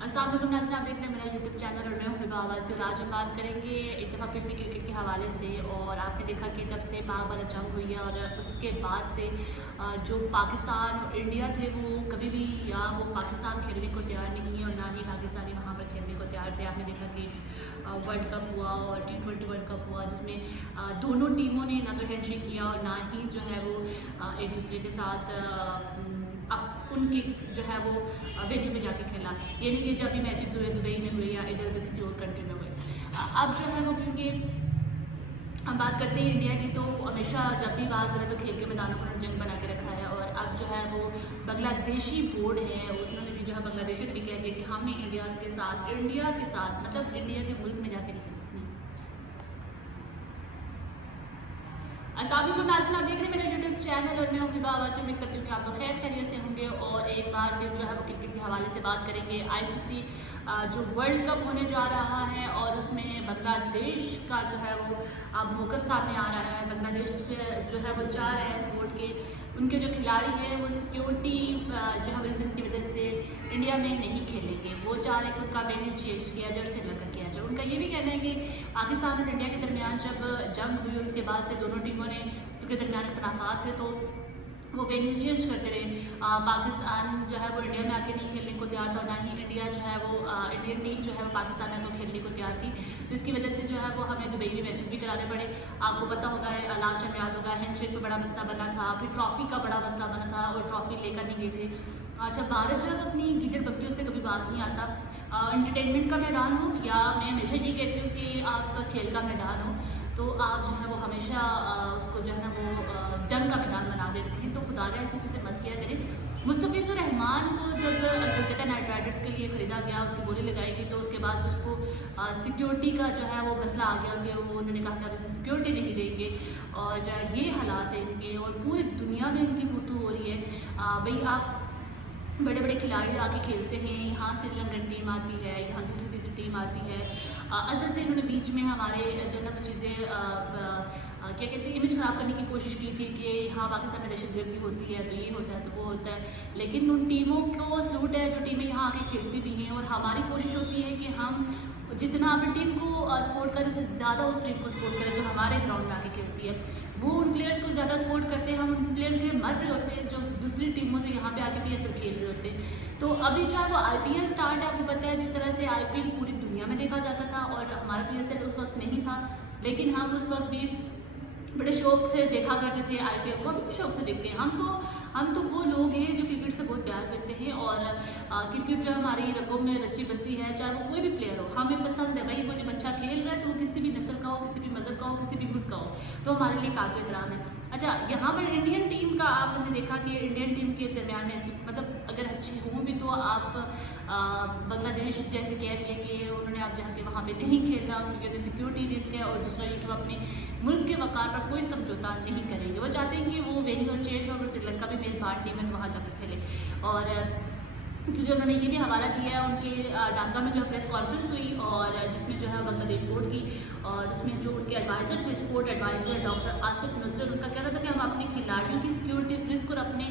अस्सलाम वालेकुम नाज़रीन, आप देख रहे हैं मेरा यूट्यूब चैनल और मैं हूं हिबा आवाज़ी। और आज हम बात करेंगे एक दफ़ा फिर से क्रिकेट के हवाले से। और आपने देखा कि जब से पाक वाला जंग हुई है और उसके बाद से जो पाकिस्तान और इंडिया थे वो कभी भी या वो पाकिस्तान खेलने को तैयार नहीं है और ना ही पाकिस्तानी वहाँ पर खेलने को तैयार थे। आपने देखा कि वर्ल्ड कप हुआ और T20 वर्ल्ड कप हुआ जिसमें दोनों टीमों ने ना तो हैंडशेक किया और ना ही जो है वो एक दूसरे के साथ अब उनकी जो है वो वेन्यू में जाके खेला। ये नहीं कि जब भी मैचेस हुए दुबई में हुए या इधर उधर किसी और कंट्री में हुए। अब जो है वो क्योंकि हम बात करते हैं इंडिया की, तो हमेशा जब भी बात करें तो खेल के मैदानों पर जंग बना के रखा है। और अब जो है वो बांग्लादेशी बोर्ड है, उन्होंने भी जो है बांग्लादेश ने भी कह दिया कि हमने इंडिया के साथ मतलब इंडिया के मुल्क में जाके नहीं खेलना। अस्सलाम वालेकुम नाज़रीन, आप देख रहे हैं मेरा यूट्यूब चैनल और मैं हिबा आवाज़ी। उम्मीद करती हूँ कि आप लोग खैर खैरियत से होंगे। और एक बार फिर जो है वो क्रिकेट के हवाले से बात करेंगे। ICC जो वर्ल्ड कप होने जा रहा है और उसमें बांग्लादेश का जो है वो अब मौका सामने आ रहा है। बांग्लादेश जो है वो जा रहे हैं बोर्ड के, उनके जो खिलाड़ी हैं वो सिक्योरिटी जो है रीज़न की वजह से इंडिया में नहीं खेलेंगे। वो चाह रहे हैं कि उनका वेन्यू चेंज किया जाए और श्रीलंका किया जाए। उनका ये भी कहना है कि पाकिस्तान और इंडिया के दरमियान जब जंग हुई और उसके बाद से दोनों टीमों ने के दरमियान इख्तलाफात थे तो वो वेन्यू चेंज करते रहे। पाकिस्तान जो है वो इंडिया में आके नहीं खेलने को तैयार था और ना ही इंडिया जो है वो इंडियन टीम जो है वो पाकिस्तान में आकर खेलने को तैयार थी। तो इसकी वजह से जो है वो हमें दुबई में मैचेस भी कराने पड़े। आपको पता होगा लास्ट टाइम याद होगा हैंडशेक पे बड़ा मसला बना था, फिर ट्रॉफी का बड़ा मसला बना था और ट्रॉफी लेकर नहीं गए थे। अच्छा, भारत जो है अपनी गिदड़ बग्गियों से कभी बाज नहीं आता। एंटरटेनमेंट का मैदान हो या मैं हमेशा ये कहती हूँ कि आपका खेल का मैदान हो तो आप जो है वो हमेशा उसको जो है ना वो जंग का मैदान बना देते हैं। तो खुदा ऐसी चीज़ें मत किया करें। मुस्तफिजुर रहमान को जब कलकत्ता नाइट राइडर्स के लिए ख़रीदा गया, उसकी बोली लगाई गई, तो उसके बाद उसको सिक्योरिटी का जो है वो मसला आ गया कि वो उन्होंने कहा कि आप इसे सिक्योरिटी नहीं देंगे। और ये हालात हैं इनके और पूरी दुनिया में इनकी थू हो रही है। भाई आप बड़े बड़े खिलाड़ी आके खेलते हैं, यहाँ से श्रीलंकन टीम आती है, यहाँ दूसरी तीसरी टीम आती है। असल से इन्होंने बीच में हमारे जो है ना चीज़ें क्या कहते हैं इमेज ख़राब करने की कोशिश की थी कि हाँ पाकिस्तान में दहशतगर्दी होती है तो ये होता है तो वो होता है। लेकिन उन टीमों को सलूट है जो टीमें यहाँ आके खेलती भी हैं। और हमारी कोशिश होती है कि हम जितना अपनी टीम को सपोर्ट करें उससे ज़्यादा उस टीम को सपोर्ट करें जो हमारे ग्राउंड में आके खेलती है। वो उन प्लेयर्स को ज़्यादा सपोर्ट करते हैं, हम उन प्लेयर्स के मर रहे होते हैं जो दूसरी टीमों से यहाँ पे आके PSL खेल रहे होते हैं। तो अभी जो है वो IPL स्टार्ट है, आपको पता है जिस तरह से IPL पूरी दुनिया में देखा जाता था और हमारा PSL उस वक्त नहीं था। लेकिन हम उस वक्त भी बड़े शौक से देखा करते थे IPL को, अभी भी शौक से देखते हैं। हम तो वो लोग हैं जो क्रिकेट से बहुत प्यार करते हैं और क्रिकेट जो हमारी रगों में रची बसी है, चाहे वो कोई भी प्लेयर हो हमें पसंद है। भाई वो जब अच्छा खेल रहा है तो वो किसी भी नस्ल का हो, किसी भी मज़हब का हो, किसी भी मुल्क का हो, तो हमारे लिए काबिल एहतराम है। अच्छा, यहाँ पर इंडियन टीम का आपने देखा कि इंडियन टीम के दरमियान में मतलब अगर अच्छी हों भी तो आप बांग्लादेश जैसे कह रही है कि उन्होंने आप जाके वहाँ पे नहीं खेलना, क्योंकि तो सिक्योरिटी रिस्क है। और दूसरा ये कि वो अपने मुल्क के वक़ार पर कोई समझौता नहीं करेंगे। वो चाहते हैं कि वो वेन्यू चेंज हो और श्रीलंका भी मेज़बान टीम है तो वहाँ जाकर खेले। और क्योंकि उन्होंने ये भी हवाला दिया है उनके ढाका में जो प्रेस कॉन्फ्रेंस हुई और जिसमें जो है बांग्लादेश बोर्ड की और उसमें जो उनके एडवाइज़र थे स्पोर्ट एडवाइज़र डॉक्टर आसिफ नजर, उनका कहना था कि हम अपने खिलाड़ियों की सिक्योरिटी रिस्क और अपने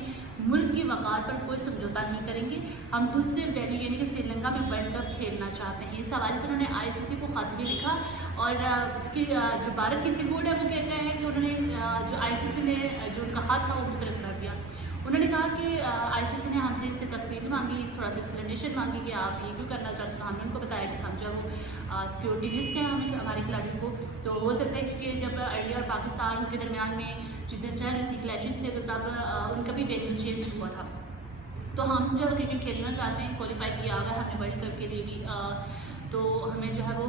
मुल्क के वक़ार पर कोई समझौता नहीं करेंगे। हम दूसरे वेन्यू यानी कि श्रीलंका में वर्ल्ड कप खेलना चाहते हैं। इस हवाले से उन्होंने ICC को ख़त भी लिखा। और जो भारत क्रिकेट बोर्ड है वो कहते हैं कि उन्होंने जो ICC ने जो उनका खत था वो मुस्तरद कर दिया। उन्होंने कहा कि ICC ने हमसे इससे तफसील मांगी, थोड़ा सा एक्सप्लेनेशन मांगी कि आप ये क्यों करना चाहते हो। तो हमने उनको बताया कि हम जो वो सिक्योरिटी रिस्क है हमें हमारे खिलाड़ियों को। तो हो सकता है क्योंकि जब इंडिया और पाकिस्तान के दरमियान में चीज़ें चल रही थी, क्लैशेस थे, तो तब उनका भी वेन्यू चेंज हुआ था। तो हम जो क्रिकेट खेलना चाहते हैं, क्वालिफाई किया हुआ है हमने वर्ल्ड कप के लिए भी, तो हमें जो है वो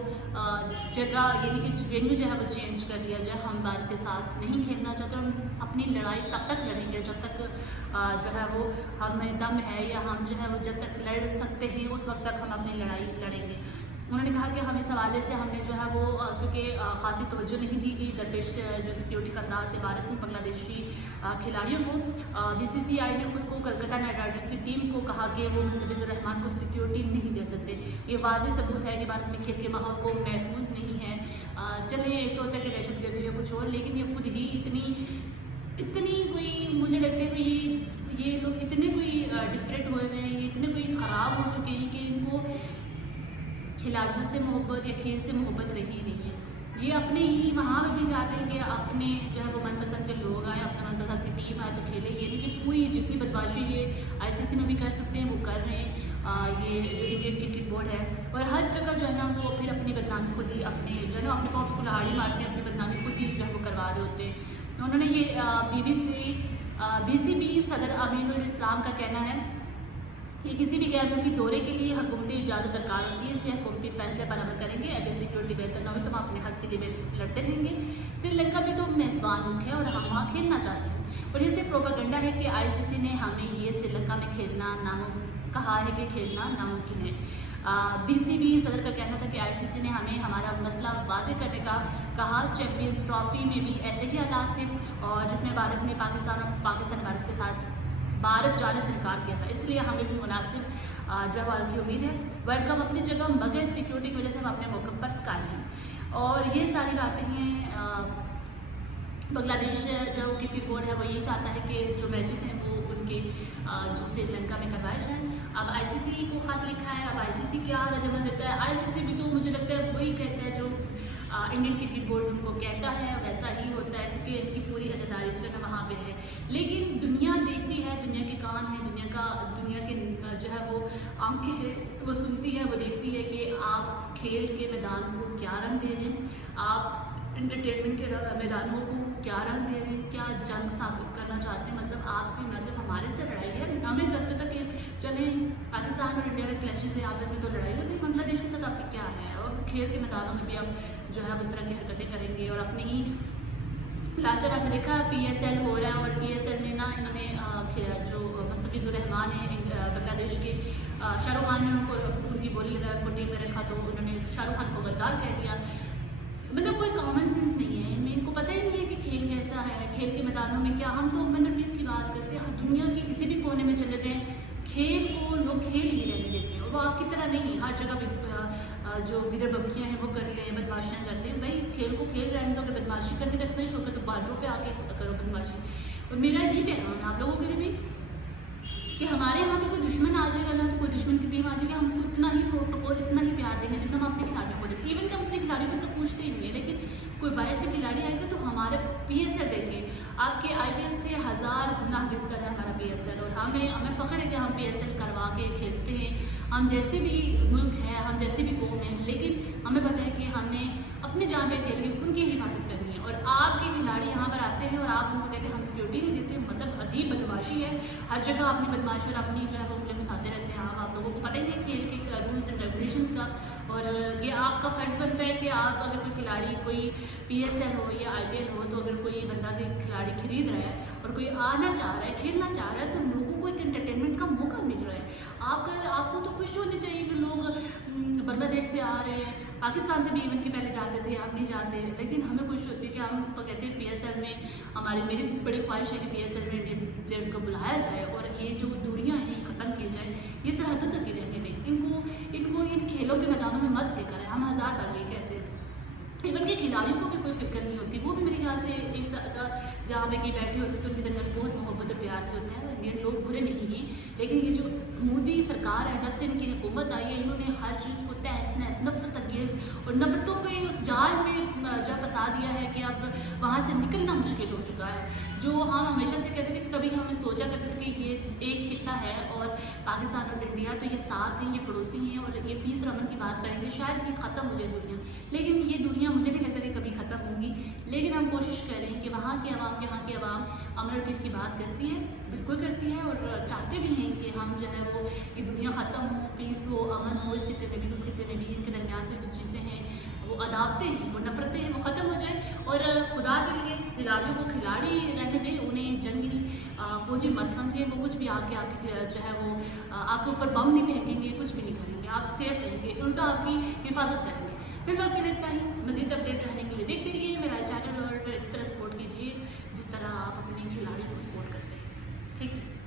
जगह यानी कि वेन्यू जो है वो चेंज कर दिया जाए। हम भारत के साथ नहीं खेलना चाहते, हम अपनी लड़ाई तब तक लड़ेंगे जब तक जो है वो हमें दम है या हम जो है वो जब तक लड़ सकते हैं उस वक्त तक हम अपनी लड़ाई लड़ेंगे। उन्होंने कहा कि हम इस हवाले से हमने जो है वो क्योंकि ख़ासी तवज्जो नहीं दी गई दरपेश जो सिक्योरिटी ख़तरात थे भारत में बांग्लादेशी खिलाड़ियों को, BCCI ने खुद को कलकत्ता नाइट राइडर्स की टीम को कहा कि वो मुस्तफिजुर रहमान को सिक्योरिटी नहीं दे सकते। ये वाज़ेह सबूत है कि भारत में खेल के माहौल को महफूज नहीं है। चले एक तो होता है कि दहशतगर्दी या कुछ और, लेकिन ये खुद ही इतनी कोई मुझे लगता है कि ये लोग इतने कोई डिस्परेट हुए हुए हैं, इतने कोई ख़राब हो चुके हैं कि इनको खिलाड़ियों से मोहब्बत या खेल से मोहब्बत रही नहीं है। ये अपने ही वहाँ पे भी चाहते हैं कि अपने जो है वो मनपसंद के लोग आए, अपना मनपसंद की टीम आए तो खेले। ये नहीं कि पूरी जितनी बदमाशी ये आईसीसी में भी कर सकते हैं वो कर रहे हैं। ये जो इंडियन क्रिकेट बोर्ड है, और हर जगह जो है ना वो फिर अपनी बदनामी खुद ही अपने जो है ना अपने पाँव पे कुल्हाड़ी मारते हैं, अपनी बदनामी खुद ही जो है वो करवा रहे होते हैं। उन्होंने ये बीसीबी सदर अमीनुल इस्लाम का कहना है कि किसी भी गैर मुल्की दौरे के लिए हुकूमती इजाज़त दरकार होती है, इसलिए हुकूमती फैसले पर अमल करेंगे। अगर सिक्योरिटी बेहतर ना हो तो हम अपने हक के लिए लड़ते रहेंगे। श्रीलंका भी तो मेज़बान मुल्क है और हम वहाँ खेलना चाहते हैं। और जैसे प्रोपेगेंडा है कि आईसीसी ने हमें ये श्रीलंका में कहा है कि खेलना नामुमकिन है। बीसीबी सदर का कहना था कि आईसीसी ने हमें हमारा मसला वाज़ेह करने का कहा। चैम्पियंस ट्रॉफी में भी ऐसे ही हालात थे और जिसमें भारत ने भारत के साथ भारत जाने से इनकार किया था, इसलिए हमें भी मुनासिब जो है की उम्मीद है। वर्ल्ड कप अपनी जगह, मगर सिक्योरिटी की वजह से हम अपने मौक़िफ़ पर कायम हैं। और ये सारी बातें हैं। बांग्लादेश जो क्रिकेट बोर्ड है वो ये चाहता है कि जो मैचेस हैं वो उनके जो श्रीलंका में करवाए जाएँ। अब आईसीसी को खत लिखा है, अब आईसीसी क्या रद्द देता है। आईसीसी भी तो मुझे लगता है वही कहता है जो इंडियन क्रिकेट बोर्ड उनको कहता है, वैसा ही होता है क्योंकि इनकी पूरी अहदेदारी जो है वहाँ पे है। लेकिन दुनिया देखती है, दुनिया के कान हैं, दुनिया के जो है वो आंखें हैं, वो सुनती है, वो देखती है कि आप खेल के मैदान को क्या रंग दे रहे हैं, आप एंटरटेनमेंट के मैदानों को क्या रंग दे रहे हैं, क्या जंग साबित करना चाहते हैं। मतलब आपकी न सिर्फ हमारे से लड़ाई है, हमें लगता था कि चले पाकिस्तान और इंडिया का क्लैशेस है आपस में तो लड़ाई है, लेकिन बांग्लादेश के साथ आपकी क्या है। और खेल के मैदानों में भी आप जो है इस तरह की हरकतें करेंगे। और अपनी ही लास्ट टाइम आपने देखा PSL हो रहा है और PSL में ना इन्होंने जो मुस्तफिजुर रहमान है बांग्लादेश के, शाहरुख खान ने उनकी बोली लगा उनको टीम में रखा तो उन्होंने शाहरुख खान को गद्दार कह दिया। मतलब कोई कॉमन सेंस नहीं है इनमें, इनको पता ही नहीं है कि खेल कैसा है, खेल के मैदानों में क्या। हम तो वुमेन पीस की बात करते हैं, दुनिया के किसी भी कोने में चले जाएँ खेल को लोग खेल ही रहने देते हैं। और वो आपकी तरह नहीं है, हर जगह जो गिदड़ बकरियाँ हैं वो करते हैं, बदमाशियाँ करते हैं। भाई खेल को खेल रहने दो, अगर बदमाशी करने का इतना ही शौक है तो बार्डरों पे आके करो बदमाशी। और मेरा यही पैगाम है आप लोगों के लिए भी कि हमारे यहाँ पे कोई दुश्मन आ जाएगा ना, तो कोई दुश्मन की टीम आ जाएगी, हम उसको इतना ही प्रोटोकॉल, इतना ही प्यार देंगे जितना हम अपने खिलाड़ियों को देते हैं। इवन कि हम अपने खिलाड़ियों को तो पूछते ही नहीं है, लेकिन कोई बाहर से खिलाड़ी आएगा तो हमारे PSL देखें, आपके IPL से 1000 गुना बेहतर है हमारा PSL। और हमें फ़ख्र है कि हम PSL करवा के खेलते हैं। हम जैसे भी मुल्क है, हम जैसे भी कौम है, लेकिन हमें पता है कि हमने अपनी जान पे खेल के उनकी हिफाजत करनी है। और आपके खिलाड़ी यहाँ पर आते हैं और आप उनको कहते हैं हम सिक्योरिटी नहीं देते, मतलब अजीब बदमाशी है। हर जगह अपनी बदमाशी और अपनी जो है वो क्लेम्स आते रहते हैं। आप लोगों को पता ही नहीं खेल के रूल्स एंड रेगुलेशंस का। और ये आपका फ़र्ज़ बनता है कि आप अगर कोई खिलाड़ी कोई PSL हो या IPL हो, तो अगर कोई बंदा के खिलाड़ी खरीद रहा है और कोई आना चाह रहा है, खेलना चाह रहा है, तो लोगों को एक एंटरटेनमेंट का मौका मिल रहा है। आपको तो खुश होनी चाहिए कि लोग बांग्लादेश से आ रहे हैं, पाकिस्तान से भी इवन के पहले जाते थे, अब नहीं जाते। लेकिन हमें खुशी होती है कि हम तो कहते हैं PSL में मेरी बड़ी ख्वाहिश है कि PSL में इंडियन प्लेयर्स को बुलाया जाए और ये जो दूरियाँ हैं ये ख़त्म की जाए, ये सरहदों तक ही रहने दें। इनको इन खेलों के मैदानों में मत देकर हम 1000 बार ये कहते हैं। इवन के खिलाड़ियों को भी कोई फिक्र नहीं होती, वो भी मेरे ख्याल से एक जगह जहाँ पे कि बैठे होते तो उनके दरमियान बहुत मोहब्बत और प्यार भी होता है। इंडियन लोग बुरे नहीं हैं, लेकिन ये जो मोदी सरकार है, जब से इनकी हुकूमत आई है, इन्होंने हर चीज़ को तहस नहस, नफरत अंगेज़ और नफरतों के उस जाल में जो फंसा दिया है कि अब वहाँ से निकलना मुश्किल हो चुका है। जो हम हमेशा से कहते थे कि कभी हम सोचा करते थे कि ये एक खिता है और पाकिस्तान और इंडिया तो ये साथ हैं, ये पड़ोसी हैं और ये पीस और अमन की बात करेंगे, शायद ये ख़त्म हो जाए दुनिया। लेकिन ये दुनिया मुझे नहीं लगता कि कभी ख़त्म होंगी। लेकिन हम कोशिश कर रहे हैं कि वहाँ की आवाम अमन और पीस की बात करती है, बिल्कुल करती है और चाहते भी हैं कि हम जो है वो ये दुनिया ख़त्म हो, पीस हो, अमन हो, इस खिते में भी उस खिते में भी, इनके दरमियान से जो चीज़ें हैं वो अदावतें हैं, वो नफरतें हैं, वो ख़त्म हो जाए। और खुदा के लिए खिलाड़ियों को खिलाड़ी रहने दें, उन्हें जंगी फौजी मत समझें। वो कुछ भी आके आपके जो है वो आपके ऊपर बम नहीं फेंकेंगे, कुछ भी नहीं करेंगे, आप सेफ रहेंगे, उल्टा आपकी हिफाजत करेंगे। फिर वक्त के लिए इतना ही। मज़ीद अपडेट रहने के लिए देखते रहिए मेरा चैनल और इस तरह सपोर्ट कीजिए जिस तरह आप अपने खिलाड़ी को सपोर्ट करते हैं। ठीक है।